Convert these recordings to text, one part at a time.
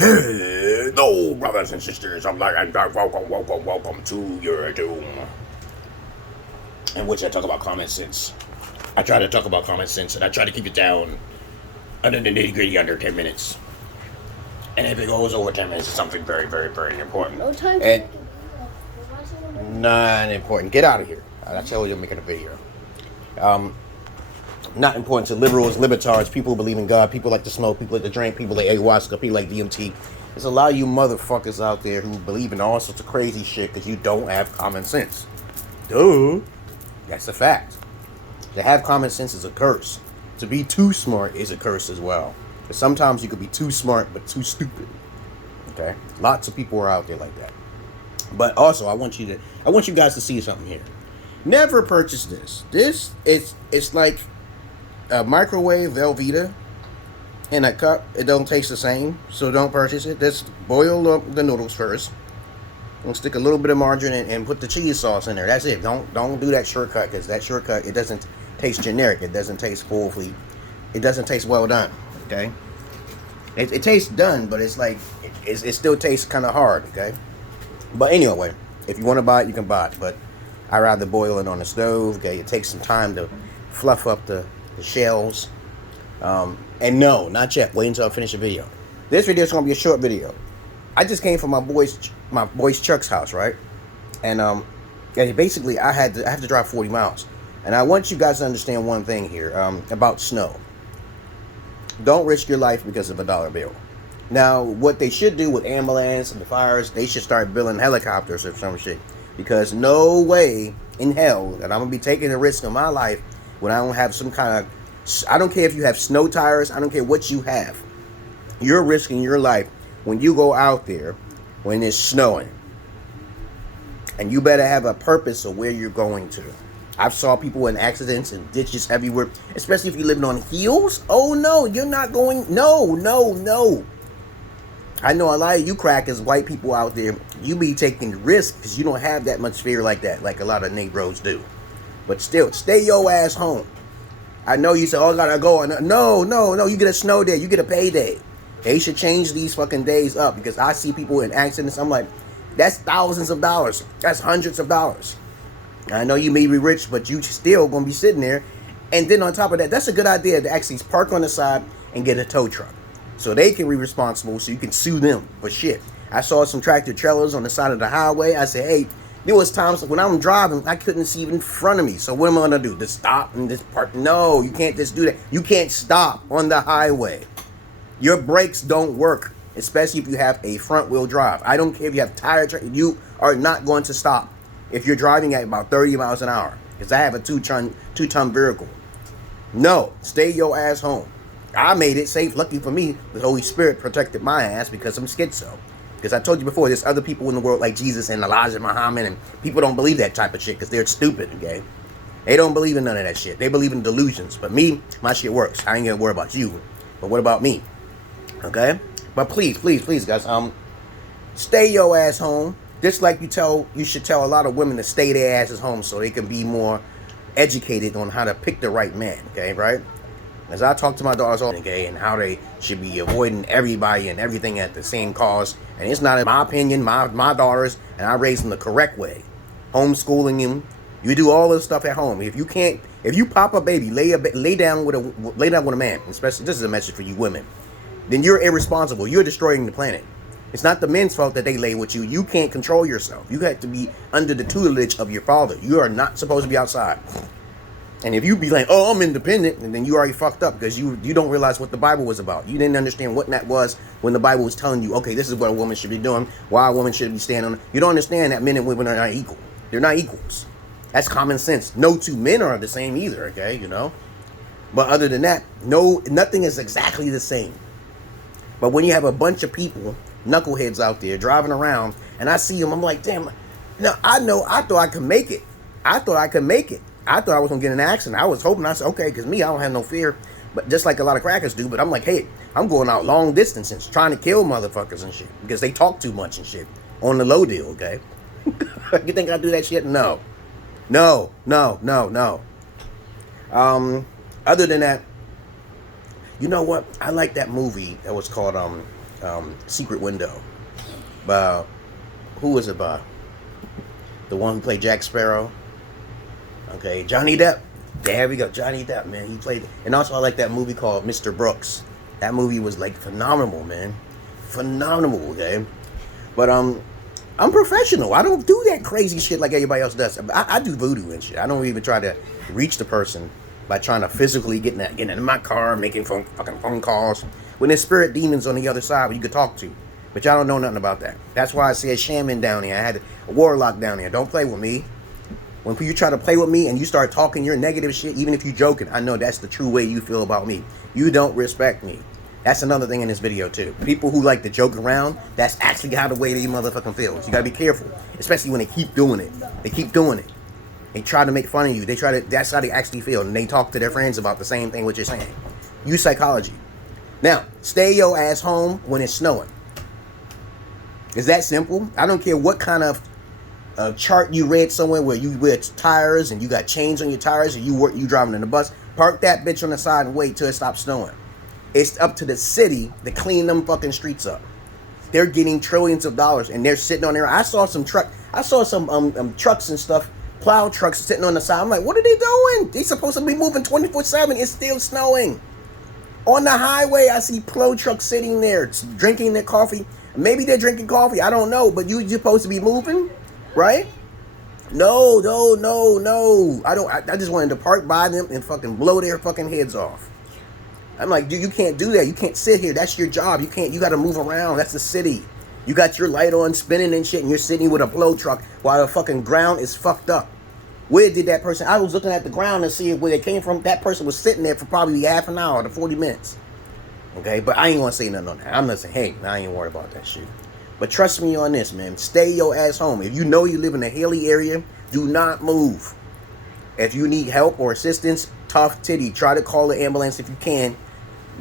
Hello, brothers and sisters. I'm like, welcome to your doom. In which I talk about common sense. I try to talk about common sense, and I try to keep it down under the nitty-gritty under 10 minutes. And if it goes over 10 minutes, it's something very, very, very important. No time and not important. Get out of here. I tell you, I'm making a video. Not important to liberals, libertards, people who believe in God, people like to smoke, people like to drink, people like ayahuasca, people like DMT. There's a lot of you motherfuckers out there who believe in all sorts of crazy shit because you don't have common sense. Duh. That's a fact. To have common sense is a curse. To be too smart is a curse as well. But sometimes you could be too smart but too stupid. Okay? Lots of people are out there like that. But also, I want you guys to see something here. Never purchase this. It's like a microwave Velveeta in a cup. It don't taste the same, so don't purchase it. Just boil up the noodles first and stick a little bit of margarine and put the cheese sauce in there. That's it. Don't do that shortcut, because that shortcut, it doesn't taste generic. It doesn't taste full-fleet. It doesn't taste well done. Okay, it tastes done, but it's like it still tastes kind of hard. Okay, but anyway, if you want to buy it, you can buy it, but I rather boil it on the stove. Okay, it takes some time to fluff up the shells. And no, not yet. Wait until I finish the video. This video is gonna be a short video. I just came from my boy's Chuck's house, right? And basically I have to drive 40 miles. And I want you guys to understand one thing here about snow. Don't risk your life because of a dollar bill. Now, what they should do with ambulance and the fires, they should start building helicopters or some shit. Because no way in hell that I'm gonna be taking a risk of my life when I don't have some kind of, I don't care if you have snow tires, I don't care what you have. You're risking your life when you go out there when it's snowing. And you better have a purpose of where you're going to. I've saw people in accidents and ditches everywhere, especially if you're living on hills. Oh no, you're not going, no. I know a lot of you crackers, white people out there, you be taking risks because you don't have that much fear like that, like a lot of Negroes do. But still, stay your ass home. I know you say, oh, I gotta go. No, you get a snow day, you get a payday. They should change these fucking days up, because I see people in accidents. I'm like, that's thousands of dollars. That's hundreds of dollars. I know you may be rich, but you still gonna be sitting there. And then on top of that, that's a good idea to actually park on the side and get a tow truck, so they can be responsible, so you can sue them for shit. I saw some tractor trailers on the side of the highway. I said, hey, there was times when I'm driving, I couldn't see in front of me. So what am I gonna do? Just stop and just park? No, you can't just do that. You can't stop on the highway. Your brakes don't work, especially if you have a front wheel drive. I don't care if you have tire, you are not going to stop if you're driving at about 30 miles an hour. Because I have a two-ton vehicle. No, stay your ass home. I made it safe. Lucky for me, the Holy Spirit protected my ass because I'm schizo. Because I told you before, there's other people in the world like Jesus and Elijah Muhammad, and people don't believe that type of shit because they're stupid, okay? They don't believe in none of that shit. They believe in delusions. But me, my shit works. I ain't gonna worry about you. But what about me? Okay? But please, guys, stay your ass home. Just like you should tell a lot of women to stay their asses home so they can be more educated on how to pick the right man, okay, right? As I talk to my daughters all day, okay, and how they should be avoiding everybody and everything at the same cause. And it's not in my opinion, my daughters, and I raise them the correct way. Homeschooling them. You do all this stuff at home. If you pop a baby, lay down with a man, especially, this is a message for you women, then you're irresponsible. You're destroying the planet. It's not the men's fault that they lay with you. You can't control yourself. You have to be under the tutelage of your father. You are not supposed to be outside. And if you be like, oh, I'm independent, and then you already fucked up because you don't realize what the Bible was about. You didn't understand what that was when the Bible was telling you, okay, this is what a woman should be doing, why a woman should be standing on. You don't understand that men and women are not equal. They're not equals. That's common sense. No two men are the same either, okay, you know? But other than that, nothing is exactly the same. But when you have a bunch of people, knuckleheads out there driving around, and I see them, I'm like, damn, now I thought I could make it. I thought I was gonna get in an accident. I was hoping, I said, okay, because me, I don't have no fear, but just like a lot of crackers do. But I'm like, hey, I'm going out long distances trying to kill motherfuckers and shit because they talk too much and shit on the low deal, okay? You think I do that shit? No. Other than that, you know what? I like that movie that was called Secret Window. By, who was it by? The one who played Jack Sparrow. Okay, Johnny Depp. There we go, Johnny Depp, man. He played, and also I like that movie called Mr. Brooks. That movie was like phenomenal, man. Phenomenal, okay? But I'm professional. I don't do that crazy shit like everybody else does. I do voodoo and shit. I don't even try to reach the person by trying to physically get in my car, making fucking phone calls. When there's spirit demons on the other side where you could talk to. But y'all don't know nothing about that. That's why I said shaman down here. I had a warlock down here. Don't play with me. When you try to play with me and you start talking your negative shit, even if you're joking, I know that's the true way you feel about me. You don't respect me. That's another thing in this video too. People who like to joke around, that's actually how the way they motherfucking feels. You gotta be careful, especially when they keep doing it. They keep doing it. They try to make fun of you. That's how they actually feel, and they talk to their friends about the same thing what you're saying. Use psychology. Now, stay your ass home when it's snowing. It's that simple. I don't care what kind of chart you read somewhere where you wear tires and you got chains on your tires and you driving in the bus. Park that bitch on the side and wait till it stops snowing. It's up to the city to clean them fucking streets up. They're getting trillions of dollars and they're sitting on there. I saw some trucks and stuff, plow trucks sitting on the side. I'm like, what are they doing? They supposed to be moving 24/7. It's still snowing. On the highway, I see plow trucks sitting there drinking their coffee. Maybe they're drinking coffee. I don't know. But you're supposed to be moving, right? No. I just wanted to park by them and fucking blow their fucking heads off. I'm like, dude, you can't do that. You can't sit here. That's your job. You got to move around. That's the city. You got your light on, spinning and shit, and you're sitting with a blow truck while the fucking ground is fucked up. Where did that person... I was looking at the ground to see where they came from. That person was sitting there for probably half an hour to 40 minutes. Okay, but I ain't going to say nothing on that. I'm not saying, hey, I ain't worried about that shit. But trust me on this, man. Stay your ass home. If you know you live in the hilly area, do not move. If you need help or assistance, tough titty. Try to call the ambulance if you can.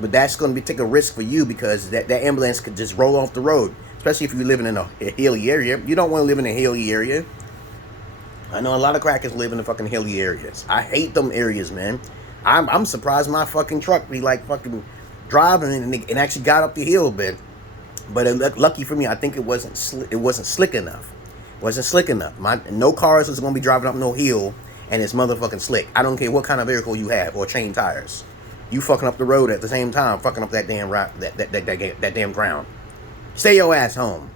But that's going to take a risk for you because that ambulance could just roll off the road. Especially if you're living in a hilly area. You don't want to live in a hilly area. I know a lot of crackers live in the fucking hilly areas. I hate them areas, man. I'm surprised my fucking truck be like fucking driving and actually got up the hill a bit. But lucky for me, I think it wasn't slick enough. It wasn't slick enough. No cars is going to be driving up no hill and it's motherfucking slick. I don't care what kind of vehicle you have or chain tires. You fucking up the road at the same time, fucking up that damn that damn ground. Stay your ass home.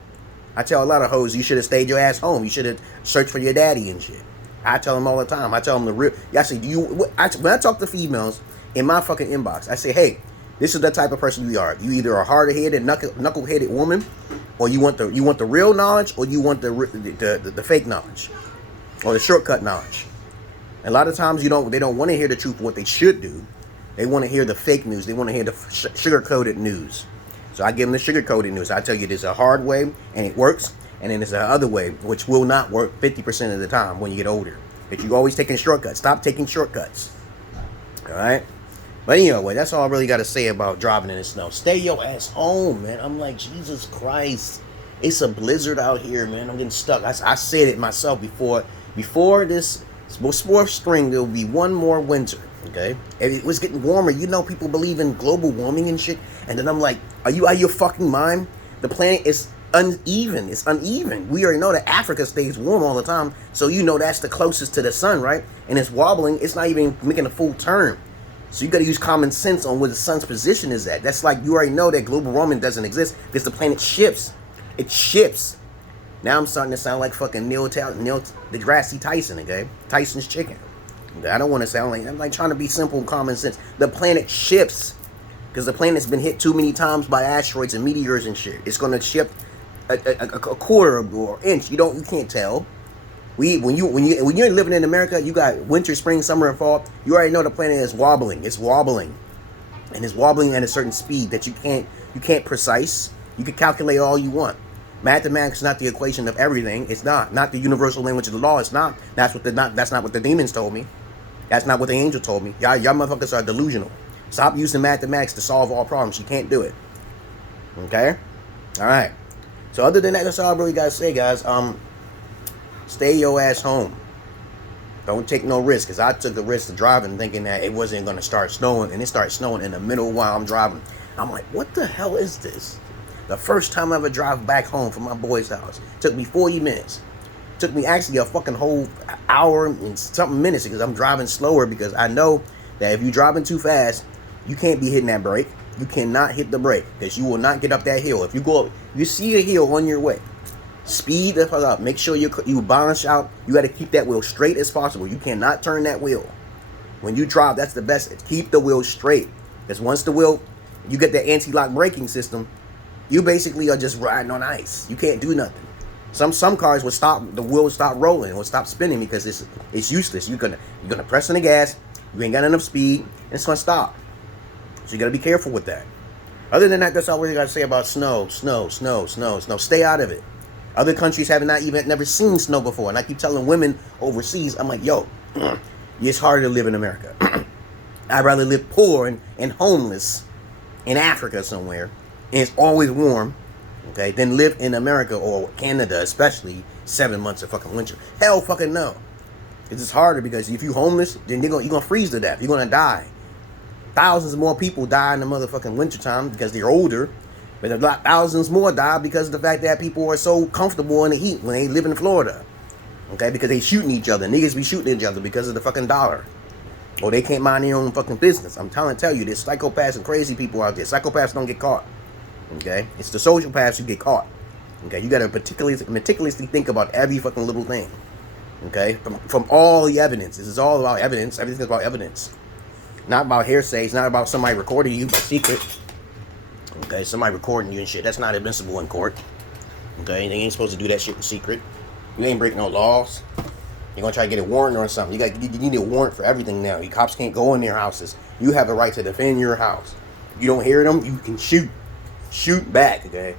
I tell a lot of hoes, you should have stayed your ass home. You should have searched for your daddy and shit. I tell them all the time. I tell them the real. I say, when I talk to females in my fucking inbox, I say, hey, this is the type of person you are. You either a hard-headed, knuckle-headed woman, or you want the real knowledge, or you want the fake knowledge, or the shortcut knowledge. A lot of times they don't want to hear the truth of what they should do. They want to hear the fake news. They want to hear the sugar-coated news. So I give them the sugar-coated news. I tell you there's a hard way, and it works. And then there's the other way, which will not work 50% of the time when you get older. If you're always taking shortcuts, stop taking shortcuts. All right? But anyway, that's all I really got to say about driving in the snow. Stay your ass home, man. I'm like, Jesus Christ. It's a blizzard out here, man. I'm getting stuck. I said it myself before this spring, there will be one more winter. Okay, and it was getting warmer. You know, people believe in global warming and shit. And then I'm like, are you out of your fucking mind? The planet is uneven. It's uneven. We already know that Africa stays warm all the time. So you know that's the closest to the sun, right? And it's wobbling. It's not even making a full turn. So you got to use common sense on where the sun's position is at. That's like you already know that global warming doesn't exist because the planet shifts. It shifts. Now I'm starting to sound like fucking Neil deGrasse Tyson, okay? Tyson's chicken. I don't want to sound like, I'm like trying to be simple and common sense. The planet shifts because the planet's been hit too many times by asteroids and meteors and shit. It's going to shift a quarter or inch. You can't tell. When you're living in America, you got winter, spring, summer, and fall. You already know the planet is wobbling. It's wobbling, and it's wobbling at a certain speed that you can't precise. You can calculate all you want. Mathematics is not the equation of everything. It's not the universal language of the law. It's not. That's not what the demons told me. That's not what the angel told me. Y'all motherfuckers are delusional. Stop using mathematics to solve all problems. You can't do it. Okay? All right. So other than that, that's all I really gotta say, guys. Stay your ass home. Don't take no risk, because I took the risk of driving thinking that it wasn't gonna start snowing, and it started snowing in the middle while I'm driving. I'm like, what the hell is this? The first time I ever drive back home from my boy's house. Took me 40 minutes. Took me actually a fucking whole hour and something minutes because I'm driving slower because I know that if you're driving too fast, you can't be hitting that brake. You cannot hit the brake because you will not get up that hill. If you go up, you see a hill on your way, speed the fuck up. Make sure you balance out. You got to keep that wheel straight as possible. You cannot turn that wheel. When you drive, that's the best. Keep the wheel straight. Because once the wheel, you get the anti-lock braking system, you basically are just riding on ice. You can't do nothing. Some cars will stop, the wheel will stop rolling, will stop spinning because it's useless. You're gonna press on the gas, you ain't got enough speed, and it's gonna stop. So you gotta be careful with that. Other than that, that's all we really gotta say about snow. Stay out of it. Other countries have never seen snow before, and I keep telling women overseas, I'm like, yo, it's harder to live in America. I'd rather live poor and homeless in Africa somewhere, and it's always warm. Okay, then live in America or Canada, especially 7 months of fucking winter. Hell fucking no. It's harder because if you're homeless, then you're gonna freeze to death. You're gonna die. Thousands more people die in the motherfucking wintertime because they're older. But thousands more die because of the fact that people are so comfortable in the heat when they live in Florida. Okay, because they shooting each other. Niggas be shooting each other because of the fucking dollar. Or they can't mind their own fucking business. I'm trying to tell you, there's psychopaths and crazy people out there. Psychopaths don't get caught. Okay, it's the sociopaths who get caught. Okay, you gotta meticulously think about every fucking little thing. Okay, from all the evidence. This is all about evidence. Everything's about evidence, not about hearsay. It's not about somebody recording you by secret. Okay, somebody recording you and shit. That's not admissible in court. Okay, they ain't supposed to do that shit in secret. You ain't breaking no laws. You're gonna try to get a warrant or something. You need a warrant for everything now. You cops can't go in their houses. You have the right to defend your house. You don't hear them, you can shoot. Shoot back, okay?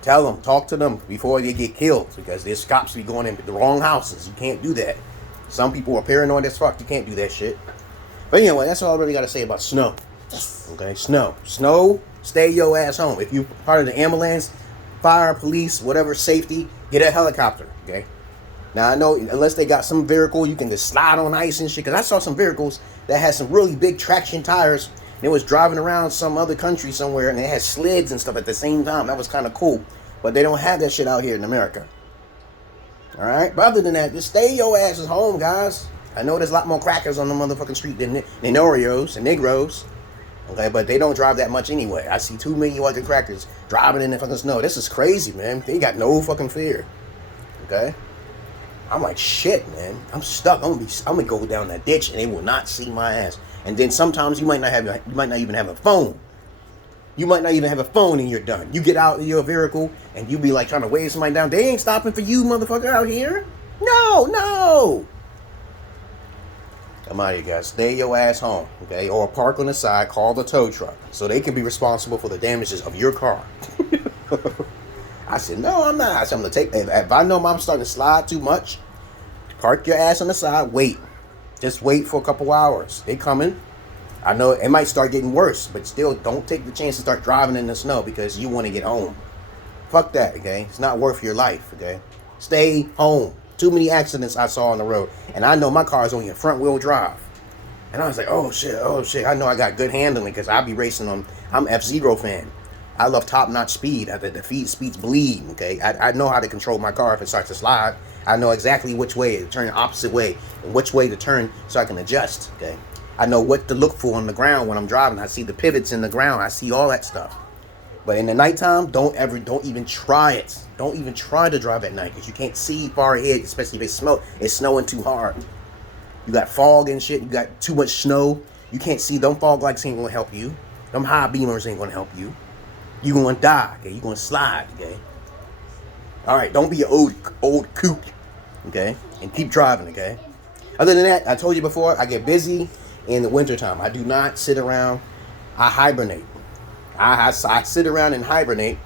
Tell them, talk to them before they get killed because there's cops be going in the wrong houses. You can't do that. Some people are paranoid as fuck. You can't do that shit. But anyway, that's all I really got to say about snow. Okay, snow. Snow, stay your ass home. If you're part of the ambulance, fire, police, whatever, safety, get a helicopter, okay? Now, I know unless they got some vehicle, you can just slide on ice and shit. Because I saw some vehicles that had some really big traction tires. They was driving around some other country somewhere, and they had sleds and stuff at the same time. That was kind of cool. But they don't have that shit out here in America. All right? But other than that, just stay your asses home, guys. I know there's a lot more crackers on the motherfucking street than Oreos and Negroes. Okay? But they don't drive that much anyway. I see too many fucking crackers driving in the fucking snow. This is crazy, man. They got no fucking fear. Okay? I'm like, shit, man. I'm stuck. I'm gonna go down that ditch, and they will not see my ass. And then sometimes you might not even have a phone. You might not even have a phone and you're done. You get out of your vehicle and you be like trying to wave somebody down. They ain't stopping for you, motherfucker, out here. No. Come on, you guys. Stay your ass home, okay? Or park on the side, call the tow truck. So they can be responsible for the damages of your car. I said, no, I'm not. I said, I'm gonna take, if I know I'm starting to slide too much, park your ass on the side, wait. Just wait for a couple hours. They coming. I know it might start getting worse, but still don't take the chance to start driving in the snow because you want to get home. Fuck that, okay? It's not worth your life, okay? Stay home. Too many accidents I saw on the road. And I know my car is only a front wheel drive. And I was like, oh shit. I know I got good handling because I be racing on, I'm F-Zero fan. I love top-notch speed. The speeds bleed, okay? I know how to control my car if it starts to slide. I know exactly which way to turn the opposite way and which way to turn so I can adjust, okay? I know what to look for on the ground when I'm driving. I see the pivots in the ground. I see all that stuff. But in the nighttime, don't even try it. Don't even try to drive at night because you can't see far ahead, especially if it's snowing too hard. You got fog and shit. You got too much snow. You can't see. Them fog lights ain't going to help you. Them high beamers ain't going to help you. You're going to die, okay? You're going to slide, okay? All right, don't be an old coot, okay? And keep driving, okay? Other than that, I told you before, I get busy in the wintertime. I do not sit around. I hibernate. I sit around and hibernate,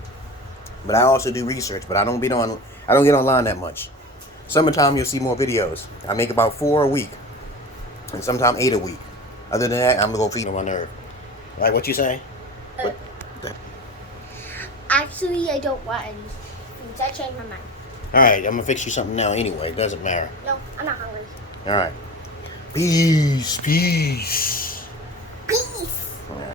but I also do research, but I don't get online that much. Summertime, you'll see more videos. I make about 4 a week, and sometimes 8 a week. Other than that, I'm going to go feed on my nerve. All right, what you say? Actually, I don't want any foods. I changed my mind. Alright, I'm gonna fix you something now anyway. It doesn't matter. No, I'm not hungry. Alright. Peace.